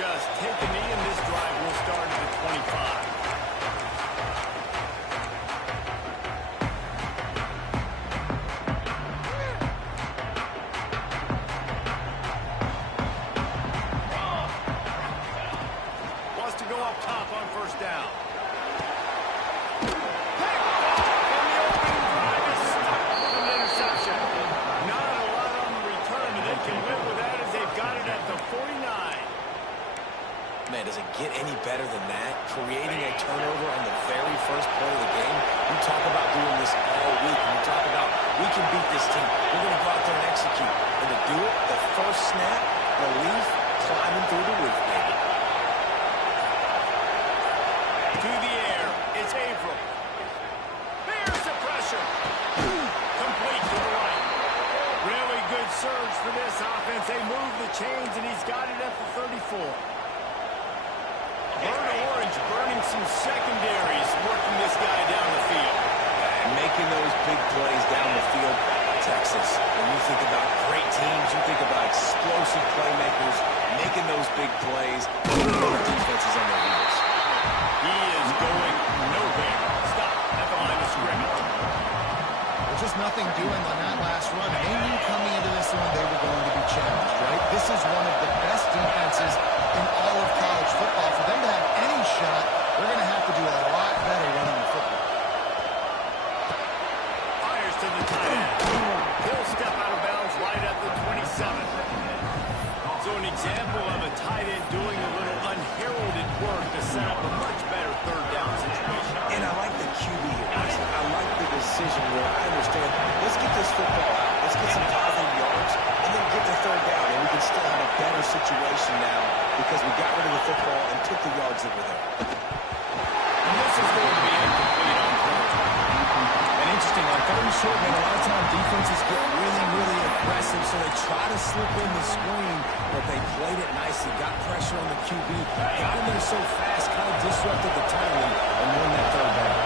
just take a knee, and this drive will start at the 25. Wants to go up top on first down. Man, does it get any better than that? Creating a turnover on the very first play of the game. We talk about doing this all week. We talk about we can beat this team. We're going to go out there and execute. And to do it, the first snap, relief, climbing through the roof, baby. To the air, it's Averill. There's the pressure. Complete to the right. Really good surge for this offense. They move the chains, and he's got it at the 34. Burnt Orange burning some secondaries, working this guy down the field. And making those big plays down the field. Texas, when you think about great teams, you think about explosive playmakers, making those big plays, those defenses on their heels. He is going nowhere. Stop at the line of scrimmage. There's just nothing doing on that last run. They knew coming into this one they were going to be challenged, right? This is one of the best defenses in all of college football. For them to have any shot, they're going to have to do a lot better running the football. Fires to the tight end. He'll step out of bounds right at the 27. So an example of a tight end doing a little unheralded work to set up a much better third down situation. And I like the QB here. I like the decision where I understand, let's get this football out. Let's get some positive yards and then get the third down. And we can still have a better situation now because we got rid of the football and took the yards that were there. And this is going to be incomplete on third. And interesting, on third and short, man, a lot of time defenses get really, really aggressive, so they try to slip in the screen, but they played it nicely, got pressure on the QB, got him there so fast, kind of disrupted the timing, and won that third down.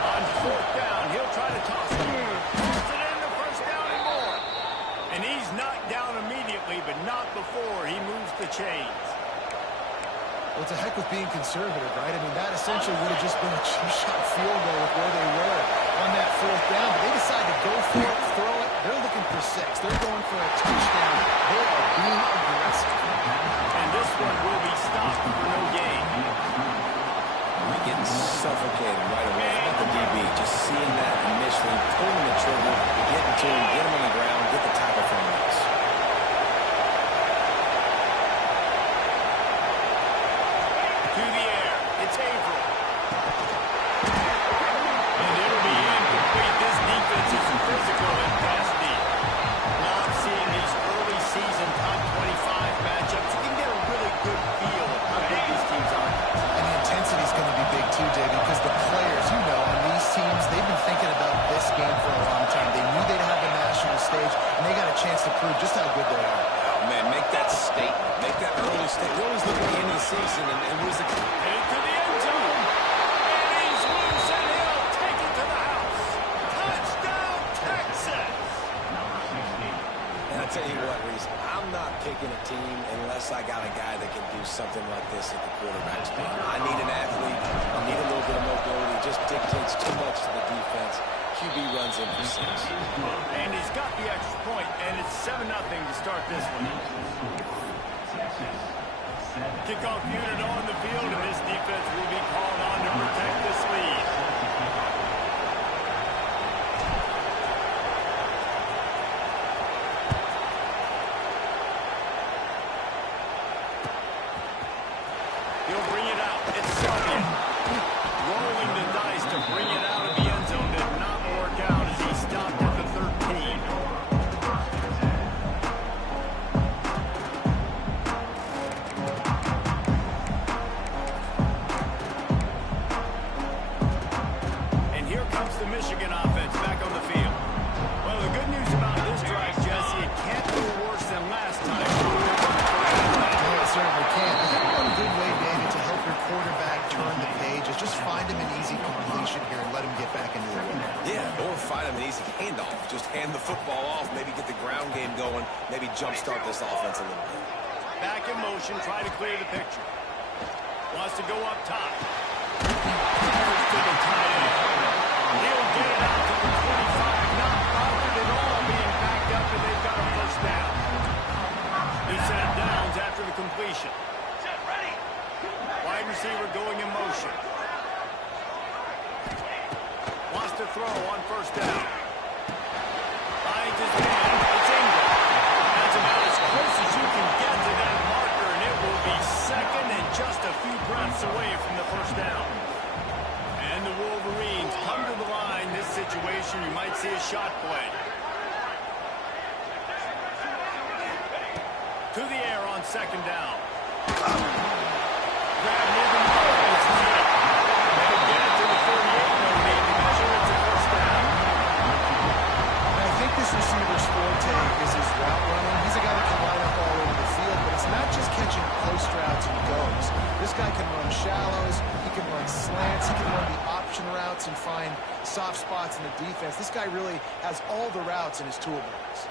On fourth down, he'll try to toss it. Toss it in the first down and more. And he's knocked down immediately, but not before he moves the chains. Well, it's a heck of being conservative, right? I mean, that essentially would have just been a cheap-shot field goal with where they were on that fourth down. But they decided to go for it, throw it. They're looking for 6. They're going for a touchdown. They are being aggressive. And this one will be stopped for no gain. We're getting suffocated right away. How about the DB? Just seeing that initially, pulling the trigger, getting to him, get him on the ground, get the tackle from him. To the air, it's Averill. And it'll be incomplete. This defense is physical and pass deep. Now I'm seeing these early season top 25 matchups. You can get a really good feel of how big these teams are. And the intensity is going to be big too, Davey, because the players, you know, on these teams, they've been thinking about this game for a long time. They knew they'd have the national stage, and they got a chance to prove just how good they are. Oh, man, make that statement. Make that early statement. We always look at the end of the season, and where's the... Headed to the end zone. And he's loose, and he'll take it to the house. Touchdown, Texas. And I tell you what, Reese, I'm not picking a team unless I got a guy that can do something like this at the quarterback spot. I need an athlete. I need a little bit of mobility. It just dictates too much to the defense. QB runs in for 6. And he's got the extra point, and it's 7-0 to start this one. Kickoff unit on the field, and this defense will be called on to protect this lead. He'll bring it out. It's Sargent. Rolling the dice to bring it out of the end zone. Did not work out as he stopped at the 13. And here comes the Michigan offense back on the field. Well, the good news about this drive, Jesse, it can't go worse than last time. No, it certainly can't. One good way, David, to help your quarterback turn the page is just find him an easy completion here and let him get back into the rhythm. Yeah, or find him an easy handoff. Just hand the football off, maybe get the ground game going, maybe jumpstart this offense a little bit. Back in motion, try to clear the picture. Wants to go up top. To the tight end. He'll get it out to the 25. Not bothered at all being backed up, and they've got a first down. He set downs after the completion. Wide receiver going in motion. Wants to throw on first down. Finds his man. It's Ingram. That's about as close as you can get to that marker, and it will be second and just a few breaths away from the first down. And the Wolverines come to the line. This situation, you might see a shot play. To the air on second down. Grab moving forward. It's tight. They'll get it to the 38. No need to measure. It's a first down. And I think this receiver's forte is his route running. He's a guy that can line up all over the field, but it's not just catching post routes and goes. This guy can run shallows. He can run slants. He can run the option routes and find soft spots in the defense. This guy really has all the routes in his toolbox.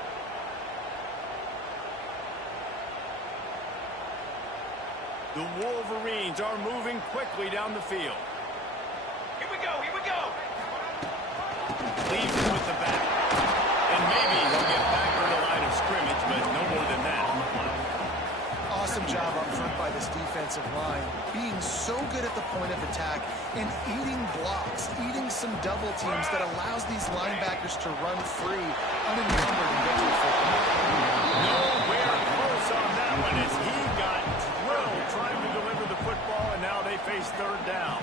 The Wolverines are moving quickly down the field. Here we go, here we go. Leaves it with the back. And maybe he'll get back to the line of scrimmage, but no more than that. Awesome job up front by this defensive line, being so good at the point of attack and eating blocks, eating some double teams that allows these linebackers to run free, unencumbered, and get to the football. Nowhere close on that one as he got drilled trying to deliver the football, and now they face third down.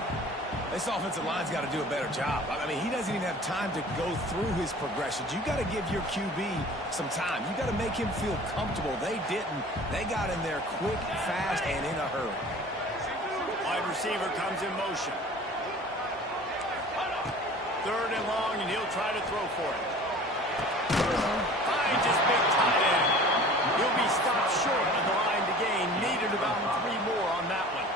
This offensive line's got to do a better job. I mean, he doesn't even have time to go through his progressions. You got to give your QB some time. You got to make him feel comfortable. They didn't. They got in there quick, fast, and in a hurry. Wide receiver comes in motion. Third and long, and he'll try to throw for it. Finds his big tight end. He'll be stopped short of the line to gain. Needed about 3 more on that one.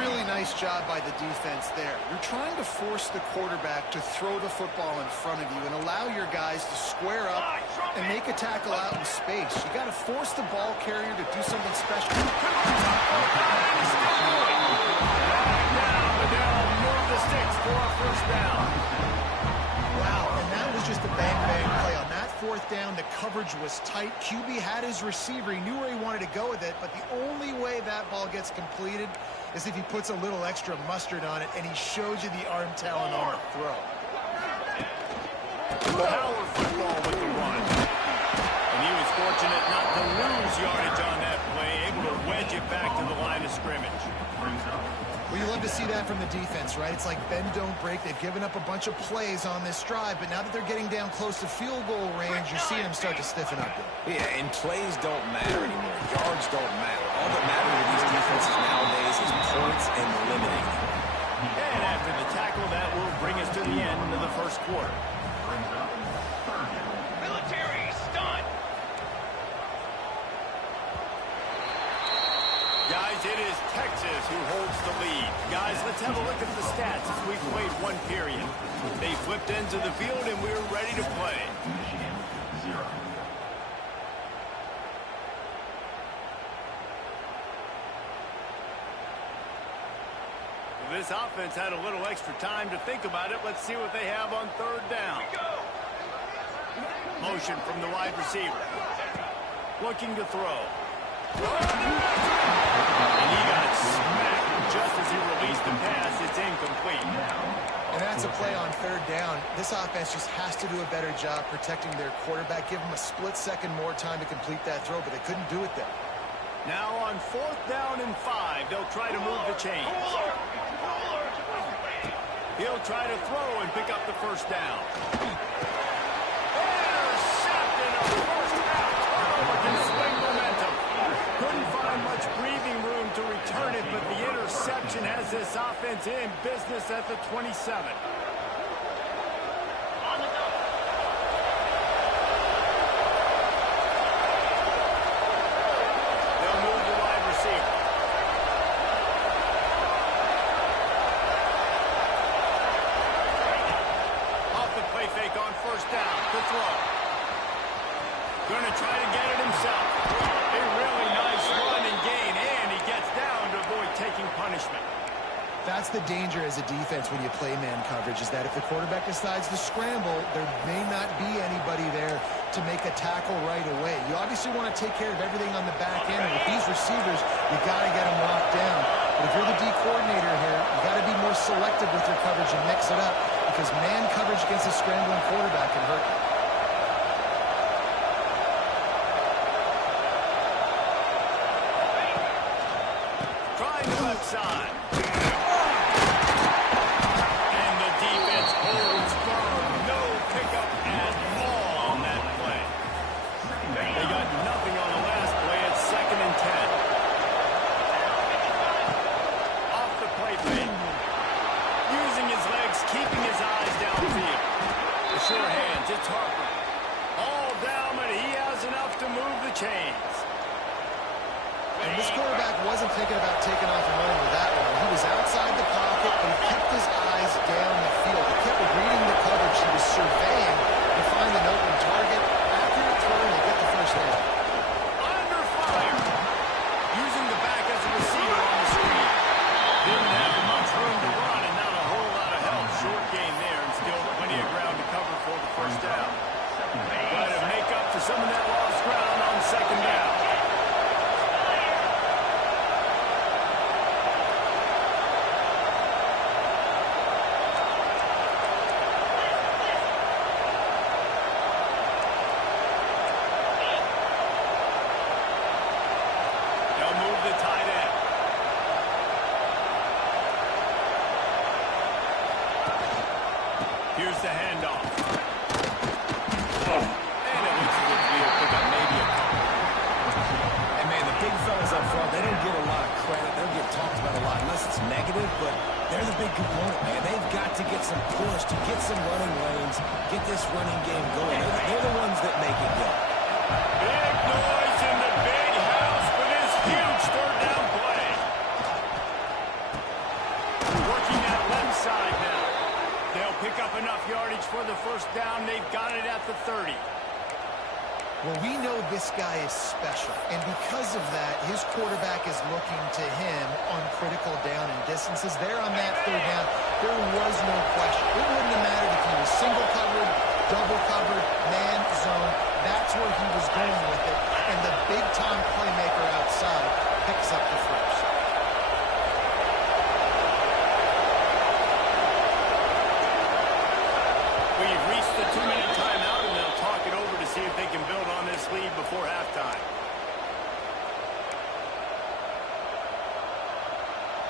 Really nice job by the defense there. You're trying to force the quarterback to throw the football in front of you and allow your guys to square up and make a tackle out in space. You got to force the ball carrier to do something special. Back down, but they'll move the sticks for a first down. Wow, and that was just a bang-bang play. On that fourth down, the coverage was tight. QB had his receiver. He knew where he wanted to go with it, but the only way that ball gets completed is if he puts a little extra mustard on it, and he shows you the arm talent on the throw. Power football with the run. And he was fortunate not to lose yardage on that play, able to wedge it back to the line of scrimmage. Well, you love to see that from the defense, right? It's like bend, don't break. They've given up a bunch of plays on this drive, but now that they're getting down close to field goal range, you're seeing them start to stiffen up there. Yeah, and plays don't matter anymore. Yards don't matter. All that matters with these defenses nowadays is points and limiting. And after the tackle, that will bring us to the end of the first quarter. Military, stunned. Guys, it is Texas who holds the lead. Guys, let's have a look at the stats as we've played one period. They flipped into the field, and we're ready to play. This offense had a little extra time to think about it. Let's see what they have on third down. Motion from the wide receiver. Looking to throw. And he got smacked just as he released the pass. It's incomplete. And that's a play on third down. This offense just has to do a better job protecting their quarterback. Give him a split second more time to complete that throw, but they couldn't do it there. Now on fourth down and 5, they'll try to move the chains. He'll try to throw and pick up the first down. Intercepted on first half. Turnover can swing momentum. Couldn't find much breathing room to return it, but the interception has this offense in business at the 27. Gonna try to get it himself. A really nice the danger as a defense when you play man coverage, is that if the quarterback decides to scramble, there may not be anybody there to make a tackle right away. You obviously want to take care of everything on the back end, and with these receivers, you got to get them locked down. But if you're the D coordinator here, you got to be more selective with your coverage and mix it up, because man coverage against a scrambling quarterback can hurt you. Trying the left side. And the defense holds firm. No pickup at all on that play. They got nothing on the last play. It's 2nd and 10. Off the play fake. Using his legs, keeping his eyes downfield. The sure hands, it's Harper. All down, but he has enough to move the chains. And this quarterback wasn't thinking about taking off and running with that one. He was outside the pocket, but he kept his eyes down the field. He kept reading the coverage. He was surveying to find an open target. Accurate throw, and they get the first down. Under fire. Using the back as a receiver on the screen. Didn't have much room to run and not a whole lot of help. Short gain there and still plenty of ground to cover for the first down. Try to make up for some of that lost ground on 2nd down. They'll move the tight end. Here's the handoff. And it looks as if he'll pick up maybe a couple. And, man, the big fellas up front, they don't get a lot of credit. They don't get talked about a lot unless it's negative, but they're the big component, man. They've got to get some push, to get some running lanes, get this running game going. They're the ones that make it go. Big noise in the big house for this huge 3rd down play. Working that left side now. They'll pick up enough yardage for the first down. They've got it at the 30. Well, we know this guy is special, and because of that, his quarterback is looking to him on critical down and distances. There on that 3rd down, there was no question. It wouldn't have mattered if he was single covered, double covered, man zone. That's where he was going with it, and the big-time playmaker outside picks up the first. We've reached the 2-minute timeout, and they'll talk it over to see if they can build on this lead before halftime.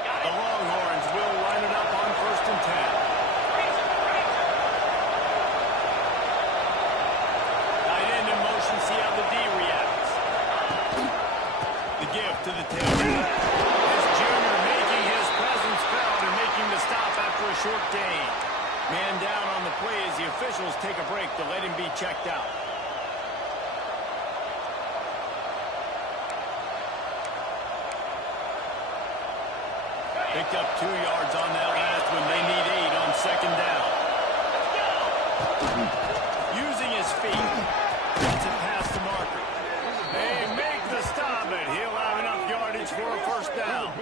The Longhorns will line it up on 1st and 10. Tight end in motion, see how the D reacts. The give to the tailback. This junior making his presence felt and making the stop after a short gain. Man down on the play as the officials take a break to let him be checked out. Picked up 2 yards on that last one. They need 8 on 2nd down. Using his feet. Gets it past the marker. They make the stop, and he'll have enough yardage for a first down.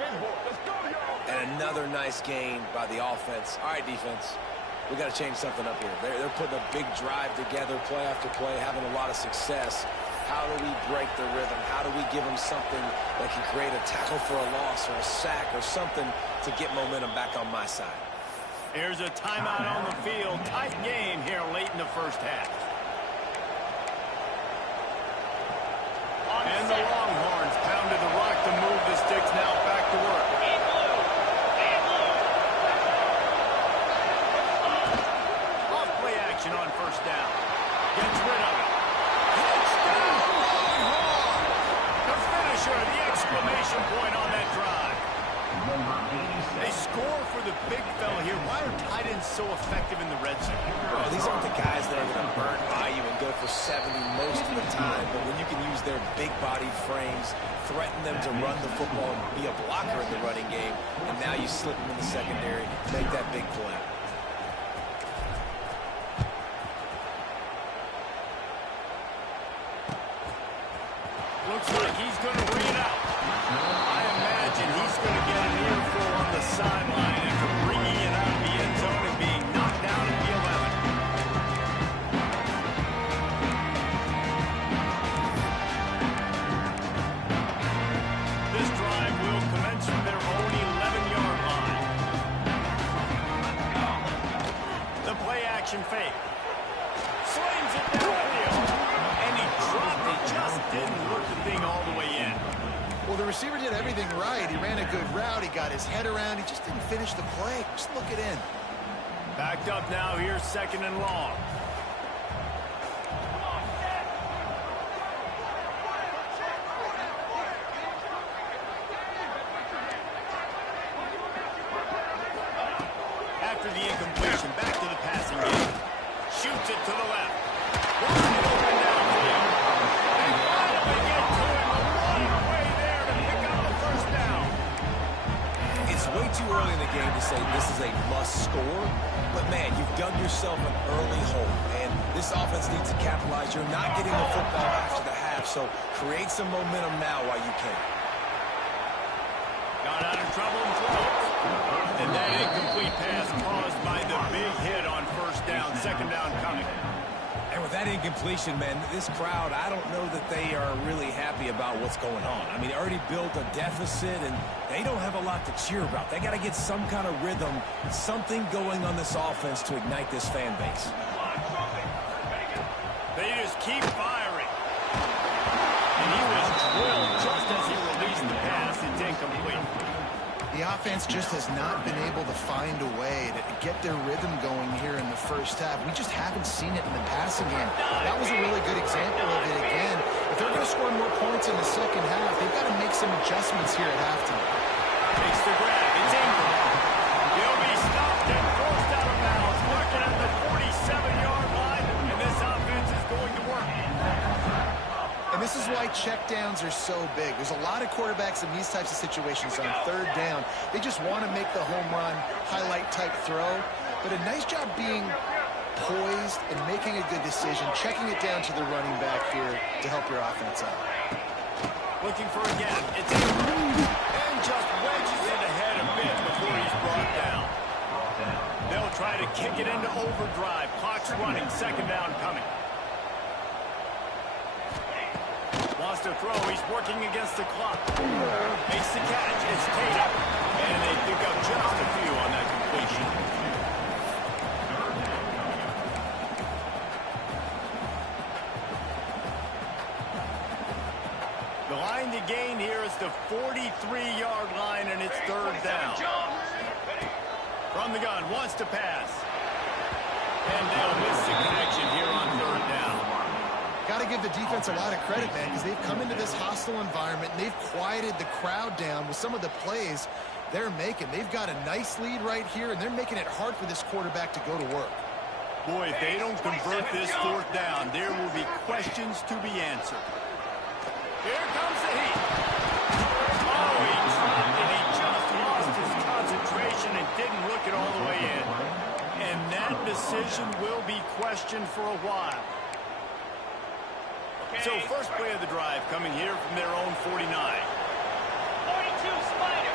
And another nice gain by the offense. All right, defense. We got to change something up here. They're putting a big drive together, play after play, having a lot of success. How do we break the rhythm? How do we give them something that can create a tackle for a loss or a sack or something to get momentum back on my side? Here's a timeout on the field. Tight game here late in the first half. And the Longhorns pounded the rock to move the sticks now back to work. Off-play action on 1st down. Gets rid of it. Touchdown, Longhorn! The finisher, the exclamation point on that drive. They score for the big fella here. Why are tight ends so effective in the red zone? Well, these aren't the guys that are going to burn by you and go for 70 most of the time, but when you can use their big body frames, threaten them to run the football and be a blocker in the running game, and now you slip them in the secondary, make that big play. Looks like he's going to bring it out. I imagine he's going to get an earful on the sideline after bringing it out of the end zone and being knocked down at the 11. This drive will commence from their own 11-yard line. The play-action fake. Slings it downfield. And he dropped it. Just didn't look the thing all the way in. Well, the receiver did everything right. He ran a good route. He got his head around. He just didn't finish the play. Just look it in. Backed up now. Here's 2nd and long. After the incompletion, back to the passing game. Shoots it to the left. Wide open downfield. And finally get to him a long way there to pick up the first down. It's way too early in the game to say this is a must score, but man, you've dug yourself an early hole, and this offense needs to capitalize. You're not getting the football after the half, so create some momentum now while you can. Got out of trouble and throws. And that incomplete pass caused by the big hit on first down. 2nd down coming. And with that incompletion, man, this crowd, I don't know that they are really happy about what's going on. I mean, they already built a deficit, and they don't have a lot to cheer about. They got to get some kind of rhythm, something going on this offense to ignite this fan base. They just keep firing. And he was drilled just as he released the pass. It's incomplete. The offense just has not been able to find a way to get their rhythm going here in the first half. We just haven't seen it in the passing game. That was a really good example of it again. If they're going to score more points in the second half, they've got to make some adjustments here at halftime. Takes the grab. It's Ingram. He'll be stopped and forced out of bounds. Working at the 47-yard line, and this offense is going to work. And this is why checkdowns are so big. There's a lot of quarterbacks in these types of situations on 3rd down. They just want to make the home run, highlight-type throw. But a nice job being poised and making a good decision, checking it down to the running back here to help your offense out. Looking for a gap. It's Ingram. And just wedges it ahead a bit before he's brought down. They'll try to kick it into overdrive. Clock's running. 2nd down coming. Wants to throw. He's working against the clock. Makes the catch. It's Tatum. And they pick up just a few on that completion. The line to gain here is the 43-yard line, and it's 3rd down. From the gun. Wants to pass. And they'll miss the connection here on 3rd down. Got to give the defense a lot of credit, man, because they've come into this hostile environment, and they've quieted the crowd down with some of the plays they're making. They've got a nice lead right here, and they're making it hard for this quarterback to go to work. Boy, if they don't convert this 4th down, there will be questions to be answered. Here comes the heat. Oh, he dropped it. He just lost his concentration and didn't look it all the way in. And that decision will be questioned for a while. So first play of the drive coming here from their own 49. 42 Spider.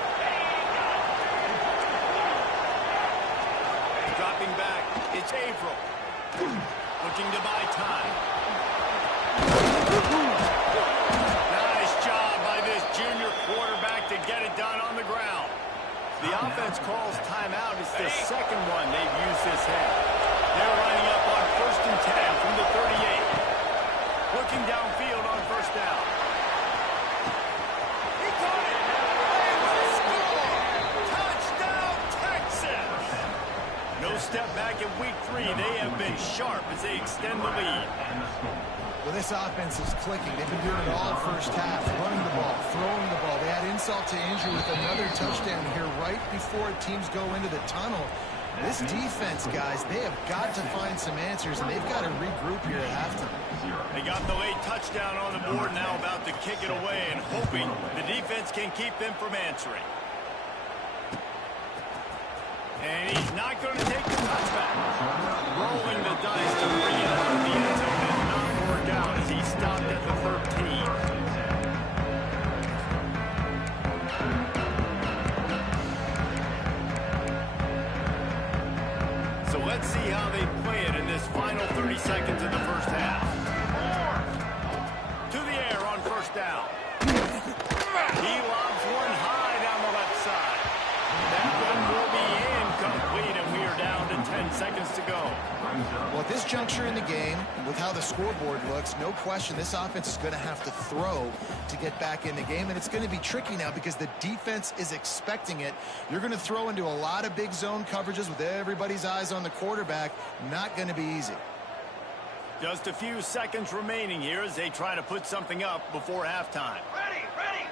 Dropping back, it's Averill. Looking to buy time. Nice job by this junior quarterback to get it done on the ground. The offense calls timeout. It's the 2nd one they've used this half. They're lining up on 1st and 10 from the 38. Looking downfield on 1st down. He caught it. And they score. Touchdown, Texas. No step back in week 3. They have been sharp as they extend the lead. Well, this offense is clicking. They've been doing it all first half, running the ball, throwing the ball. They had insult to injury with another touchdown here right before teams go into the tunnel. This defense, guys, they have got to find some answers, and they've got to regroup here at halftime. They got the late touchdown on the board, now about to kick it away and hoping the defense can keep them from answering. And he's not going to take the touchback. Rolling the dice to bring it out of the end zone did not work out as he stopped at the 13. down. He lobs one high down the left side. That one will be incomplete, and we are down to 10 seconds to go. Well, at this juncture in the game, with how the scoreboard looks, no question this offense is going to have to throw to get back in the game, and it's going to be tricky now because the defense is expecting it. You're going to throw into a lot of big zone coverages with everybody's eyes on the quarterback. Not going to be easy. Just a few seconds remaining here as they try to put something up before halftime. Ready, ready.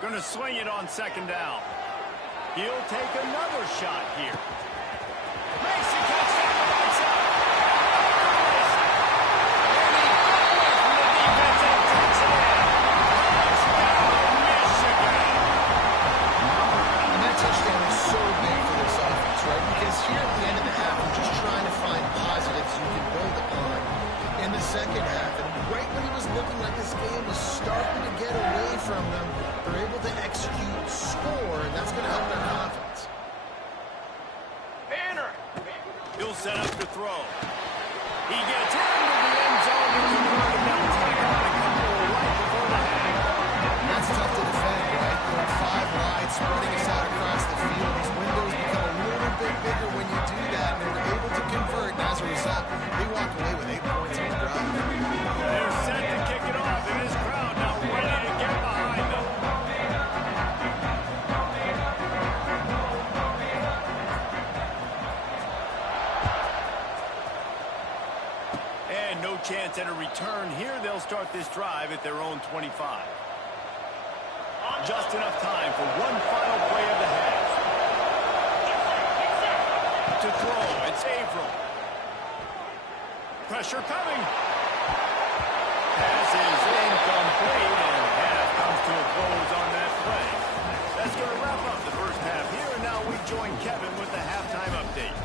Going to swing it on second down. He'll take another shot here. Makes the catch down the right side. And he got away from the defense and takes it in. Touchdown, Michigan. And that touchdown is so big for this offense, right? Because here at the end of the half, we're just trying to find positives you can build upon in the second half. And right when it was looking like this game was starting to get away from them, they're able to execute, score, and that's going to help their confidence. Banner. He'll set up to throw. He gets into the end zone and converted. They'll take on a couple right before the half. That's tough to defend, right? Going 5 wide, spreading us out across the field. These windows become a little bit bigger when you do that, and they were able to convert. And as a result, they walk away with 8 points on the drive. They're set to kick it off, and his crowd now ready to get behind them. And no chance at a return here. They'll start this drive at their own 25. Just enough time for one final play of the half. To throw, it's Averill. Pressure coming. Pass is incomplete, and half comes to a close on that play. That's going to wrap up the first half here, and now we join Kevin with the halftime update.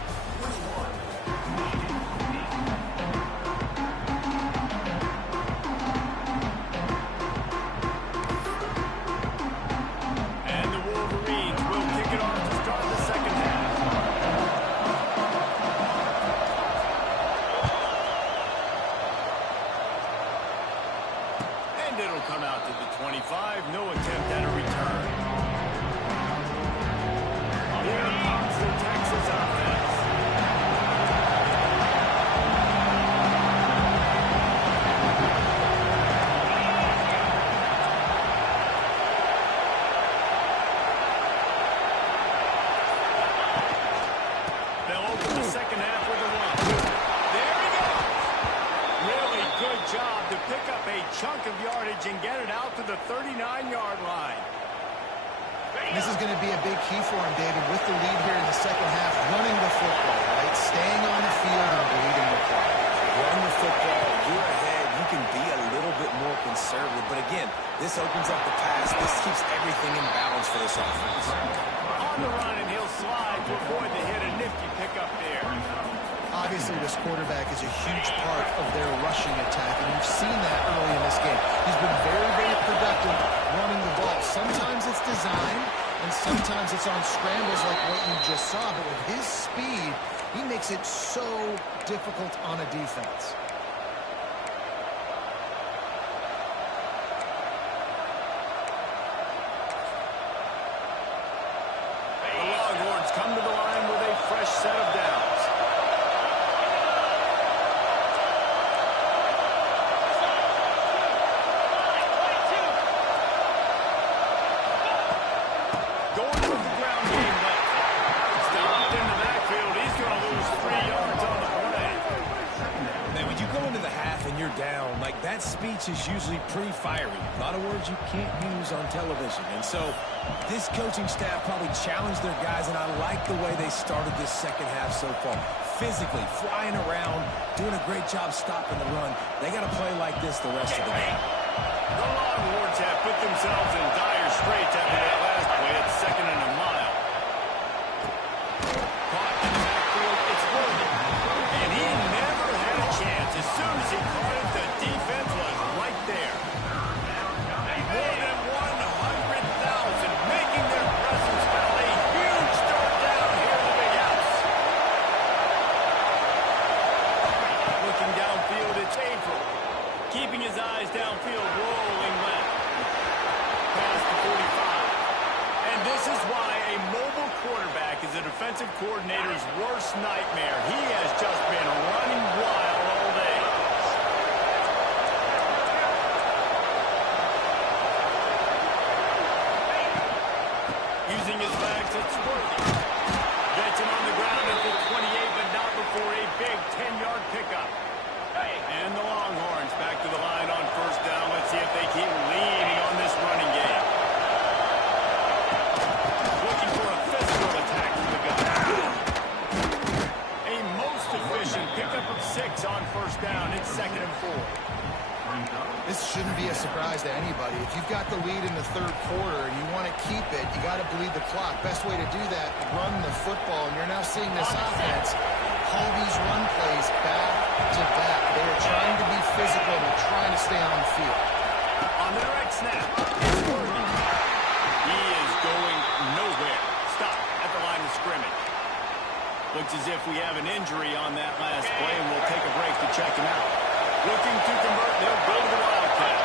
And the Wolverines will kick it off to start the second half. And it'll come out to the 25. No attempt at a return. Here comes the Texas offense. They'll open the second half with a run. There he goes. Really good job to pick up a chunk of yardage and get it out to the 39-yard line. This is going to be a big key for him, David, with the lead here in the second half, running the football, right? Staying on the field and bleeding the clock. Run the football, you're ahead. You can be a little bit more conservative. But again, this opens up the pass. This keeps everything in balance for this offense. On the run, and he'll slide to avoid the hit. A nifty pickup there. Obviously, this quarterback is a huge part of their rushing attack, and you've seen that early in this game. He's been very, very productive running the ball. Sometimes it's design, and sometimes it's on scrambles like what you just saw. But with his speed, he makes it so difficult on a defense. The Longhorns come to the line with a fresh set of downs. Going with the ground game left. Stopped in the backfield. He's going to lose 3 yards on the play. Now, when you go into the half and you're down, like that speech is usually pretty fiery. A lot of words you can't use on television. And so this coaching staff probably challenged their guys, and I like the way they started this second half so far. Physically, flying around, doing a great job stopping the run. They got to play like this the rest of the game. The Longhorns have put themselves in dire straits after that last play at 2nd and a mile. Caught in the backfield, it's Williams. And he never had a chance. As soon as he caught it, the defense was right there. More than 100,000 making their presence felt. A huge start down here in the Big House. Looking downfield, it's Averill. Keeping his eyes downfield, rolling left. Past the 45. And this is why a mobile quarterback is a defensive coordinator's worst nightmare. He has just been running wild all day. Using his legs, it's Worthy. Gets him on the ground at the 28, but not before a big 10-yard pickup. And the Longhorns back to the line on first down. Let's see if they keep leaning on this running game. Looking for a physical attack from the gun. A most efficient pickup of 6 on first down. It's 2nd and 4. This shouldn't be a surprise to anybody. If you've got the lead in the third quarter and you want to keep it, you got to bleed the clock. Best way to do that, run the football. And you're now seeing this offense call these run plays back to back. They are trying to be physical. They're trying to stay on the field. On the direct snap, it's Worthy. He is going nowhere. Stop at the line of scrimmage. Looks as if we have an injury on that last play, and we'll take a break to check him out. Looking to convert, they'll go to the Wildcat.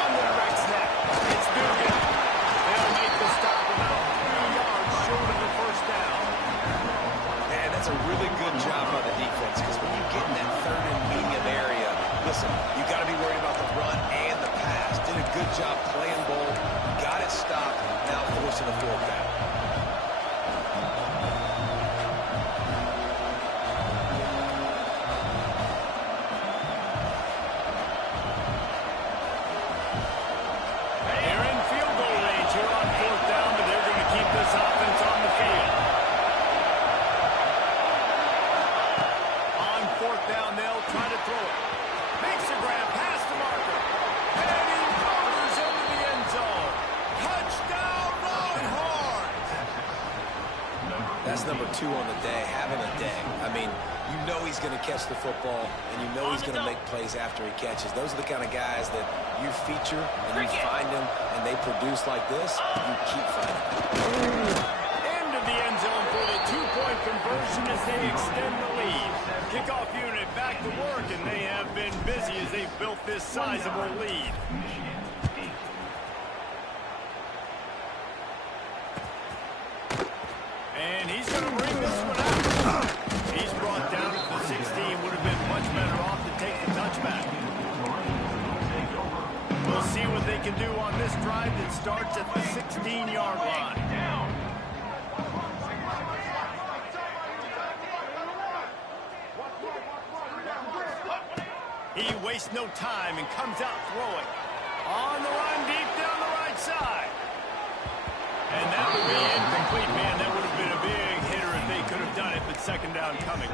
On the direct snap, it's Dugan. They'll make the stop about 3 yards short of the first down. Man, that's a really good job by the defense, because when you get in that third and medium area, listen, you got to be worried about the run and the pass. Did a good job playing ball, got it stopped, now forcing a 4th down. That's number 2 on the day, having a day. I mean, you know he's going to catch the football, and you know he's going to make plays after he catches. Those are the kind of guys that you feature, and you find them, and they produce like this, you keep finding them. Into the end zone for the 2-point conversion as they extend the lead. Kickoff unit back to work, and they have been busy as they've built this sizable lead. And he's going to bring this one out. He's brought down to the 16. Would have been much better off to take the touchback. We'll see what they can do on this drive that starts at the 16-yard line. He wastes no time and comes out throwing. On the run, deep down the right side. And that would be incomplete, man. That would have been a big hitter if they could have done it, but 2nd down coming.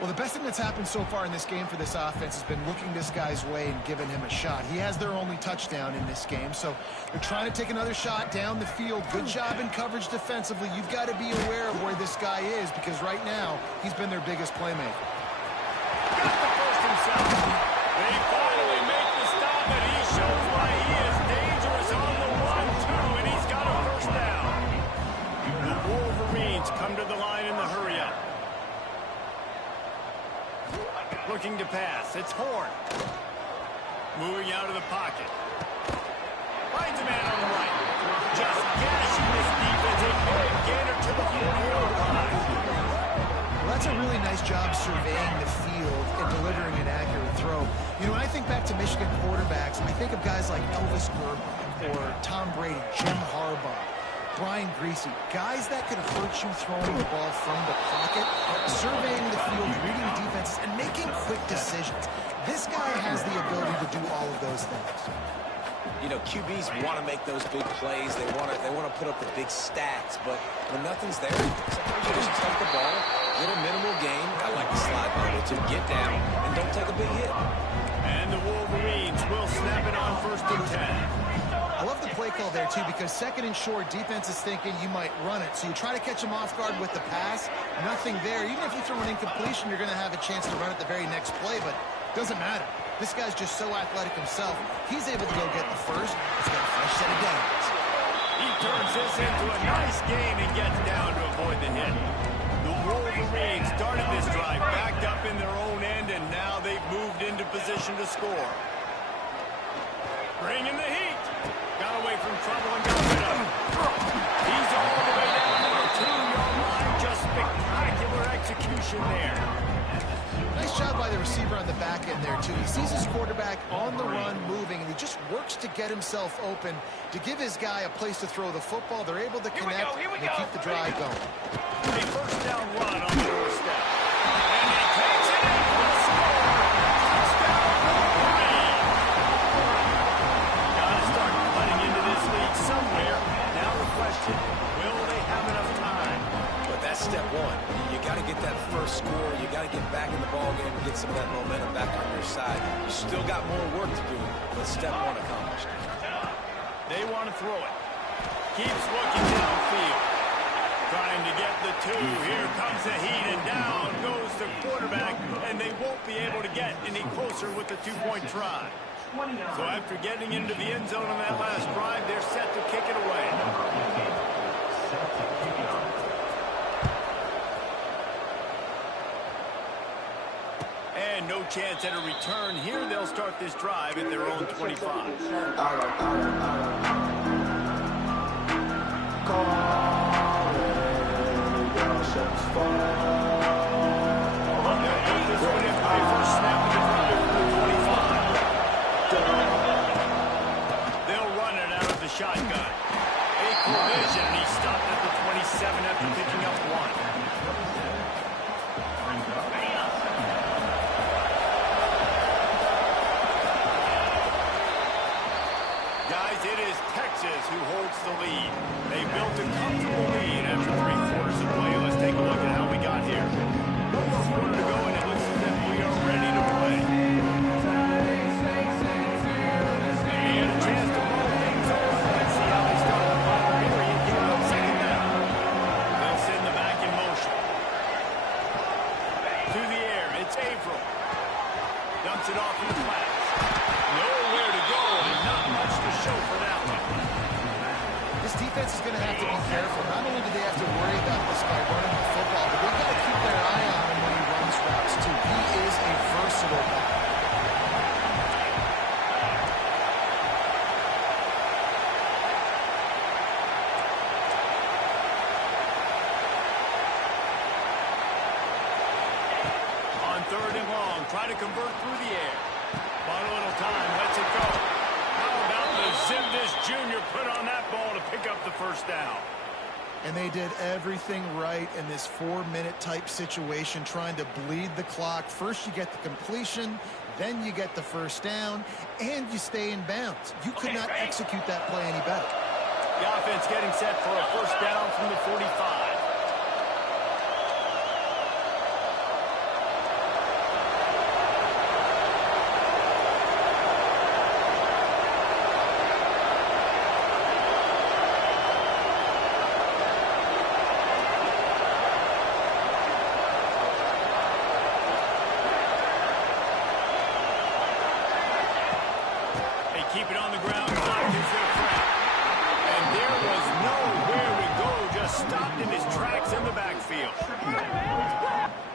Well, the best thing that's happened so far in this game for this offense has been looking this guy's way and giving him a shot. He has their only touchdown in this game, so they're trying to take another shot down the field. Good job in coverage defensively. You've got to be aware of where this guy is, because right now he's been their biggest playmaker. Got the first himself. They finally make the stop, and he shows why he is dangerous on the 1-2, and he's got a first down. The Wolverines come to the line in the hurry-up. Looking to pass. It's Horn. Moving out of the pocket. Finds a man on the right. Just gashing this defense. A big gainer to the 40-yard line. Well, that's a really nice job surveying the field and delivering an accurate throw. You know, when I think back to Michigan quarterbacks, I think of guys like Elvis Grbac or Tom Brady, Jim Harbaugh, Brian Griese, guys that could hurt you throwing the ball from the pocket, surveying the field, reading defenses, and making quick decisions. This guy has the ability to do all of those things. You know, QBs want to make those big plays. They want to put up the big stats, but when nothing's there, sometimes you just tuck the ball, get a minimal gain. I like the slide bubble to get down and don't take a big hit. And the Wolverines will snap it on 1st and 10. I love the play call there, too, because 2nd and short, defense is thinking you might run it. So you try to catch them off guard with the pass. Nothing there. Even if you throw an incompletion, you're going to have a chance to run it the very next play, but it doesn't matter. This guy's just so athletic himself. He's able to go get the first. He's got a fresh set of downs. He turns this into a nice gain and gets down to avoid the hit. The Wolverines started this drive backed up in their own end, and now they've moved into position to score. Bringing the heat. Got away from trouble and got rid of him. He's all the way down to the 2-yard line. Just spectacular execution there. Nice job by the receiver on the back end there, too. He sees his quarterback on the run moving, and he just works to get himself open to give his guy a place to throw the football. They're able to connect, and they keep the drive going. A first down run on the doorstep. And he takes it in for the score. Touchdown, Wolverine. Gotta start cutting into this lead somewhere. Now the question, will they have enough time? But that's step one. You got to get that first score. You got to get back in the ball game and get some of that momentum back on your side. You still got more work to do, but step one accomplished. They want to throw it. Keeps looking downfield. Trying to get the 2. Here comes the heat, and down goes the quarterback, and they won't be able to get any closer with the 2-point try. So after getting into the end zone on that last drive, they're set to kick it away. And no chance at a return here. They'll start this drive at their own 25. They'll run it out of the shotgun. A collision, and he stopped at the 27 after picking up 1. Guys, it is Texas who holds the lead. They built a comfortable lead after 3 quarters of play. Let's take a look at how we got here. One more quarter to go, and it looks as if we are ready to play. And a chance to roll things over. Let's see how they start the final period here on second down. They'll send the back in motion. To the air, it's Averill. Dumps it off in the flats. Nowhere to go, and not much to show for that one. This defense is going to have to be careful. Not only do they have to worry about this guy running the football, but they've got to keep their eye on him when he runs routes, too. He is a versatile back. On 3rd and long, try to convert through the air. Bought a little time, lets it go. How about the Zimdis Jr. put on that ball to pick up the first down? And they did everything right in this 4-minute type situation, trying to bleed the clock. First you get the completion, then you get the first down, and you stay in bounds. You could not execute that play any better. The offense getting set for a first down from the 45. Keep it on the ground. Clock is their friend. And there was nowhere to go. Just stopped in his tracks in the backfield.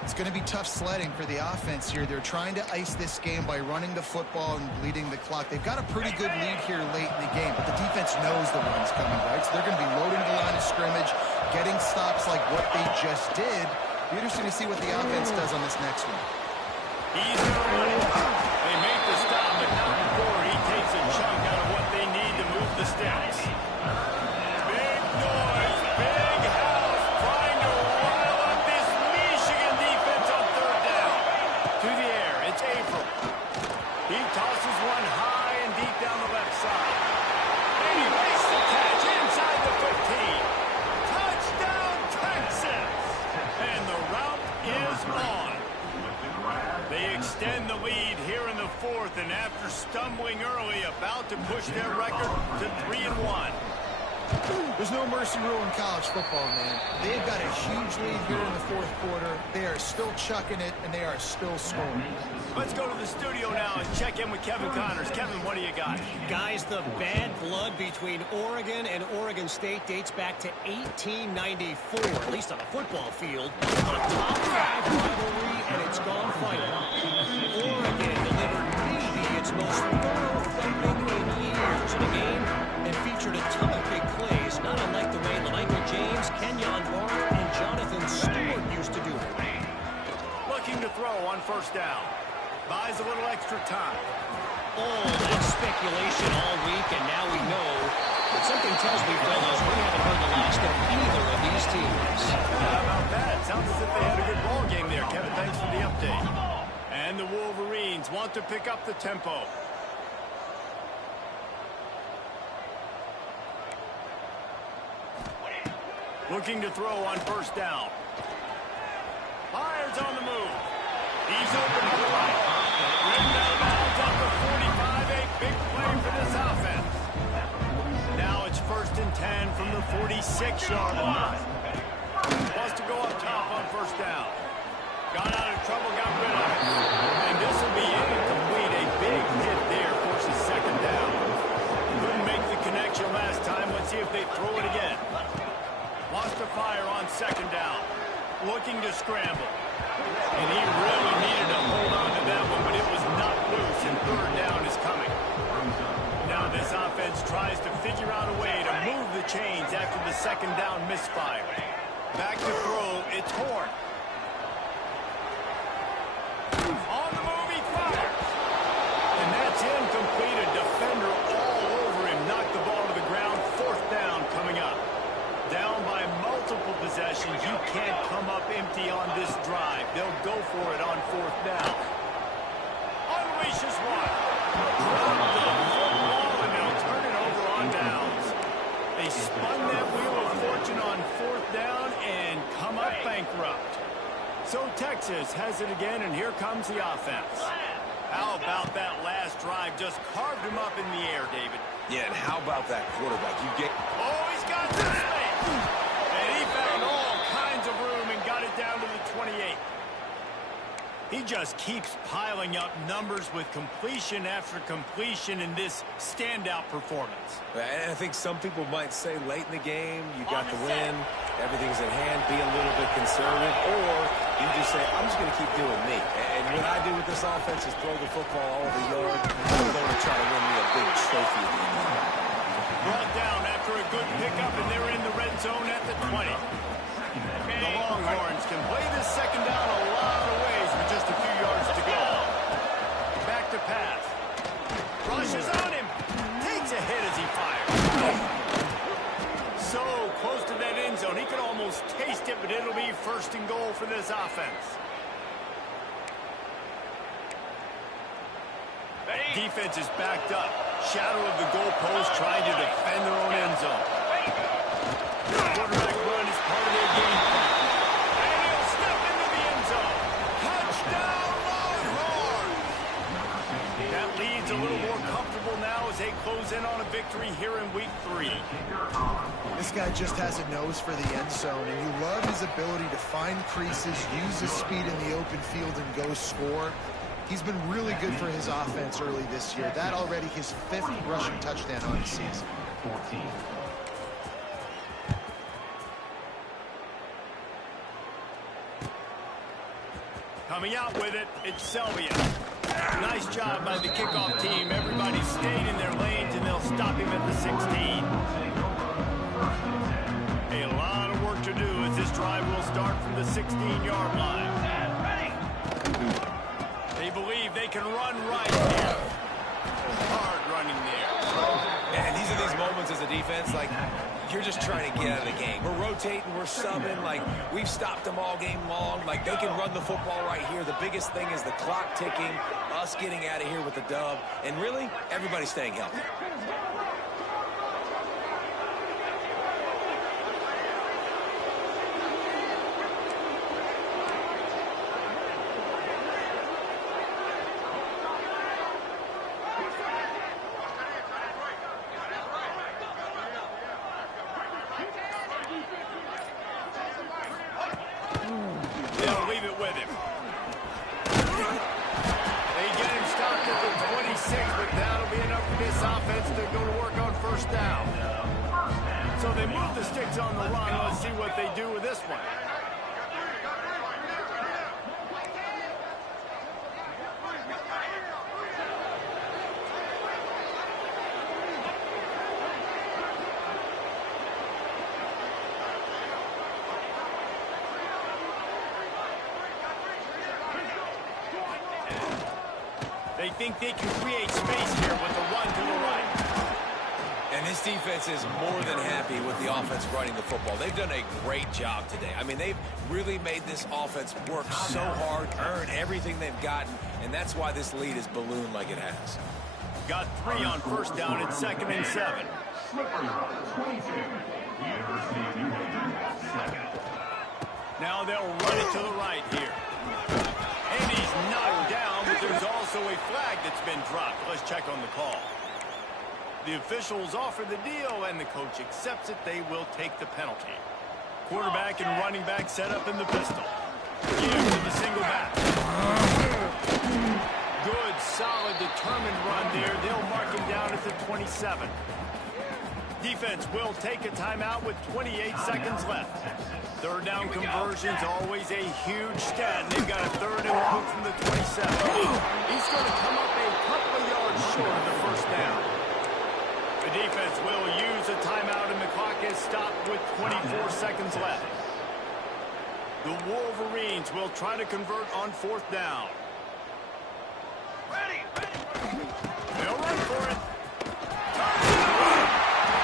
It's going to be tough sledding for the offense here. They're trying to ice this game by running the football and bleeding the clock. They've got a pretty good lead here late in the game, but the defense knows the run's coming, right? So they're going to be loading the line of scrimmage, getting stops like what they just did. Be interesting to see what the offense does on this next one. He's going to run it. They make the stop, but not before he takes a chunk out of what they need to move the sticks. Big noise, big house, trying to rile up this Michigan defense on 3rd down. To the air, it's Averill. He tosses one high and deep down the left side. And he makes the catch inside the 15. Touchdown, Texas! And the route is on. They extend the lead here in the 4th, and after stumbling early, about to push their record to 3-1. There's no mercy rule in college football, man. They've got a huge lead here in the 4th quarter. They are still chucking it, and they are still scoring. Let's go to the studio now and check in with Kevin Connors. Kevin, what do you got? Guys, the bad blood between Oregon and Oregon State dates back to 1894, at least on a football field. A top 5 rivalry, and it's gone final. Oregon delivered little extra time. All that speculation all week, and now we know. But something tells me, fellas, we haven't heard the last of either of these teams. How about that? Sounds as if they had a good ball game there. Kevin, thanks for the update. And the Wolverines want to pick up the tempo. Looking to throw on first down. Fires on the move. He's open to the right. Ridden out of bounds up to 45. A big play for this offense. Now it's 1st and 10 from the 46-yard line. Wants to go up top on first down. Got out of trouble, got rid of it. And this will be incomplete. A big hit there, forces 2nd down. Couldn't make the connection last time. Let's see if they throw it again. Wants to fire on 2nd down. Looking to scramble. And he really needed to hold on to that one, but it was not loose, and 3rd down is coming. Now this offense tries to figure out a way to move the chains after the 2nd down misfire. Back to throw, it's Horn. On the move, he fires. And that's incomplete. A defender all over him. Knocked the ball to the ground. 4th down coming up. Down by multiple possessions. You can't come up empty on this drive. They'll go for it on 4th down. Unleashes one. Drop the football, and they'll turn it over on downs. They spun that wheel of fortune on 4th down and come up bankrupt. So Texas has it again, and here comes the offense. How about that last drive? Just carved him up in the air, David. Yeah, and how about that quarterback? Oh, he's got some space. And he found all kinds of room and got it down to the 28. He just keeps piling up numbers with completion after completion in this standout performance. And I think some people might say late in the game, you got the win, everything's at hand, be a little bit conservative, or you just say, I'm just going to keep doing me. And what I do with this offense is throw the football all over the yard. I'm going to try to win me a big trophy at the end. Brought down after a good pickup, and they're in the red zone at the 20. The Longhorns can play this 2nd down a lot of ways with just a few yards to go. Back to pass. Rushes on him. Takes a hit as he fires. So close to that end zone. He could almost taste it, but it'll be 1st and goal for this offense. Defense is backed up. Shadow of the goalpost trying to defend their own end zone. The quarterback run is part of their game plan. And he'll step into the end zone. Touchdown, Longhorns! That lead's a little more comfortable now as they close in on a victory here in week 3. This guy just has a nose for the end zone, and you love his ability to find creases, use his speed in the open field, and go score. He's been really good for his offense early this year. That already his 5th rushing touchdown on the season. Coming out with it, it's Selvia. Nice job by the kickoff team. Everybody stayed in their lanes, and they'll stop him at the 16. A lot of work to do as this drive will start from the 16-yard line. They believe they can run right here. Hard running there. And these are these moments as a defense, like, you're just trying to get out of the game. We're rotating, we're subbing, like, we've stopped them all game long. Like, they can run the football right here. The biggest thing is the clock ticking, us getting out of here with the dub, and really, everybody staying healthy. They'll leave it with him. They get him stopped at the 26, but that'll be enough for this offense to go to work on first down. So they move the sticks on the run. Let's see what they do with this one. They think they can create space here with the run to the right. And this defense is more than happy with the offense running the football. They've done a great job today. I mean, they've really made this offense work so hard, earn everything they've gotten, and that's why this lead is ballooned like it has. Got 3 on first down and 2nd and 7. Now they'll run it to the right here. And he's knocked down, but there's also a flag that's been dropped. Let's check on the call. The officials offer the deal, and the coach accepts it. They will take the penalty. Quarterback and running back set up in the pistol. Give to the single back. Good, solid, determined run there. They'll mark him down at the 27. Defense will take a timeout with 28 seconds left. Third down conversion's always a huge stat. They've got a 3rd and 1 from the 27. He's going to come up a couple of yards short of the first down. The defense will use a timeout, and the clock is stopped with 24 seconds left. The Wolverines will try to convert on 4th down. Ready, ready. They'll run for it.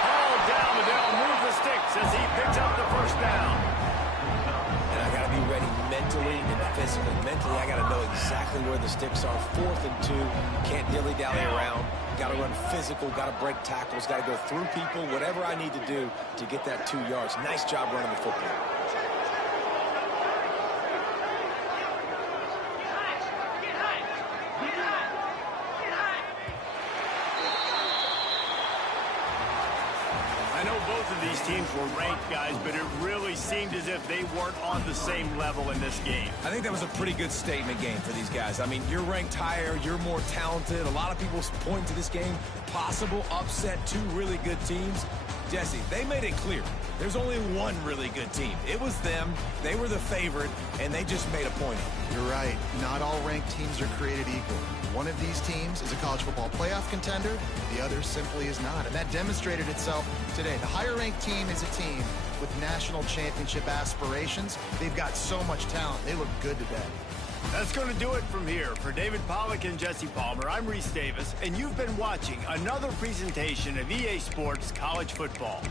All down, but they'll move the sticks as he picks up the first down. And I got to be ready mentally and physically. Mentally, I got to know exactly where the sticks are. 4th and 2. Can't dilly-dally around. Got to run physical. Got to break tackles. Got to go through people. Whatever I need to do to get that 2 yards. Nice job running the football. I know both of these teams were ranked, guys, but it really seemed as if they weren't on the same level in this game. I think that was a pretty good statement game for these guys. I mean, you're ranked higher, you're more talented. A lot of people point to this game, possible upset, 2 really good teams. Jesse, they made it clear. There's only one really good team. It was them. They were the favorite, and they just made a point of it. You're right. Not all ranked teams are created equal. One of these teams is a college football playoff contender. The other simply is not. And that demonstrated itself today. The higher-ranked team is a team with national championship aspirations. They've got so much talent. They look good today. That's going to do it from here. For David Pollack and Jesse Palmer, I'm Reese Davis, and you've been watching another presentation of EA Sports College Football.